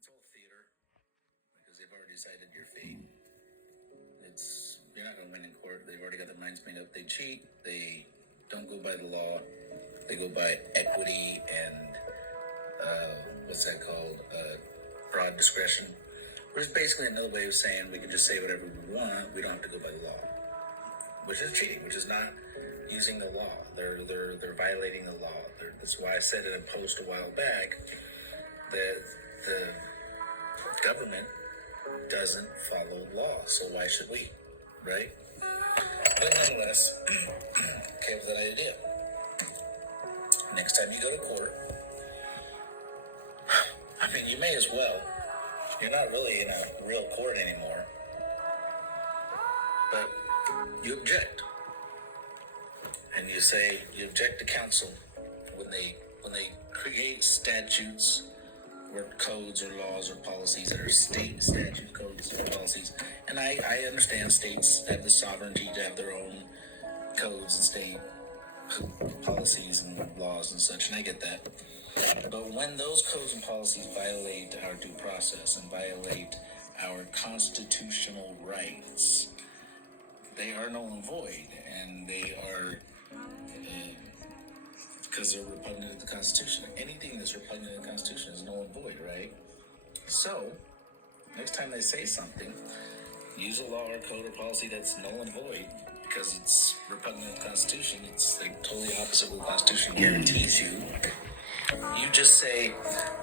It's all theater because they've already decided your fate. You're not going to win in court. They've already got their minds made up. They cheat. They don't go by the law. They go by equity and what's that called? Broad discretion. Which is basically another way of saying we can just say whatever we want. We don't have to go by the law, which is cheating, which is not using the law. They're violating the law. That's why I said in a post a while back that the government doesn't follow law. So why should we, right? But nonetheless, came with an idea. Next time you go to court, I mean, you may as well. You're not really in a real court anymore, but you object. And you say you object to counsel when they create statutes or codes or laws or policies that are state statute codes or policies. And I understand states have the sovereignty to have their own codes and state policies and laws and such, and I get that. But when those codes and policies violate our due process and violate our constitutional rights, they are null and void, and they are because they're repugnant to the Constitution. Anything that's repugnant to the Constitution is null and void, right? So, next time they say something, use a law or code or policy that's null and void because it's repugnant to the Constitution. It's like totally opposite of what the Constitution guarantees you. You just say,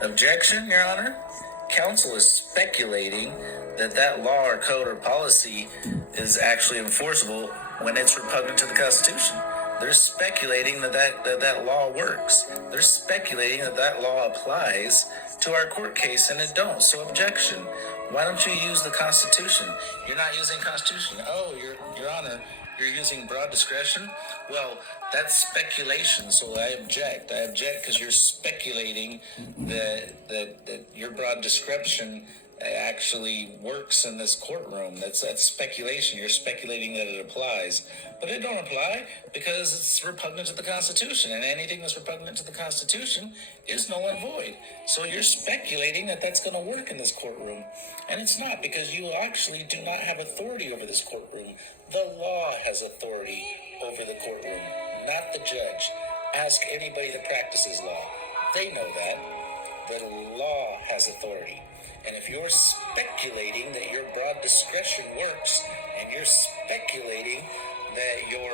objection, Your Honor. Counsel is speculating that law or code or policy is actually enforceable when it's repugnant to the Constitution. They're speculating that law works. They're speculating that law applies to our court case, and it don't. So objection. Why don't you use the Constitution? You're not using Constitution. Oh, Your Honor, you're using broad discretion? Well, that's speculation, so I object. I object because you're speculating that your broad discretion actually works in this courtroom. That's speculation. You're speculating that it applies. But it don't apply because it's repugnant to the Constitution, and anything that's repugnant to the Constitution is null and void. So you're speculating that that's going to work in this courtroom, and it's not, because you actually do not have authority over this courtroom. The law has authority over the courtroom, not the judge. Ask anybody that practices law. They know that. The law has authority. And if you're speculating that your broad discretion works, and you're speculating that your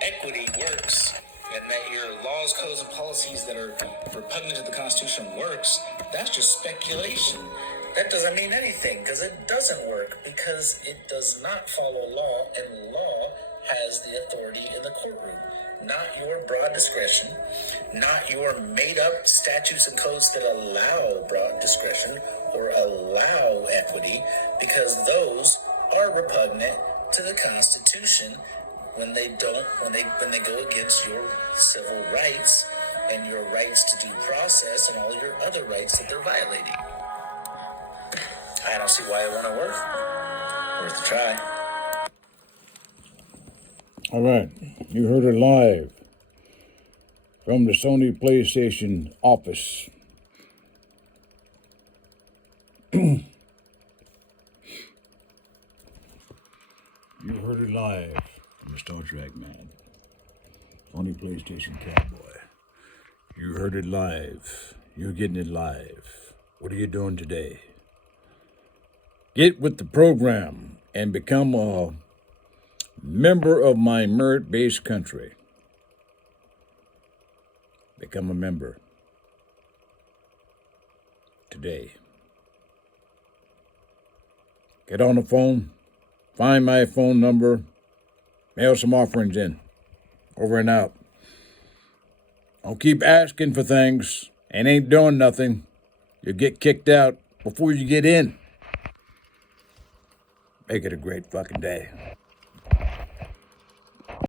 equity works, and that your laws, codes, and policies that are repugnant to the Constitution works, that's just speculation. That doesn't mean anything, because it doesn't work, because it does not follow law, and law has the authority in the courtroom. Not your broad discretion, not your made-up statutes and codes that allow broad discretion or allow equity, because those are repugnant to the Constitution when they go against your civil rights and your rights to due process and all your other rights that they're violating. I don't see why it won't work. Worth a try. All right, you heard it live from the Sony PlayStation office. You heard it live from the Star Trek man, Sony PlayStation cowboy. You heard it live. You're getting it live. What are you doing today? Get with the program and become a member of my merit-based country. Become a member today. Get on the phone, find my phone number, mail some offerings in. Over and out. Don't keep asking for things and ain't doing nothing. You'll get kicked out before you get in. Make it a great fucking day.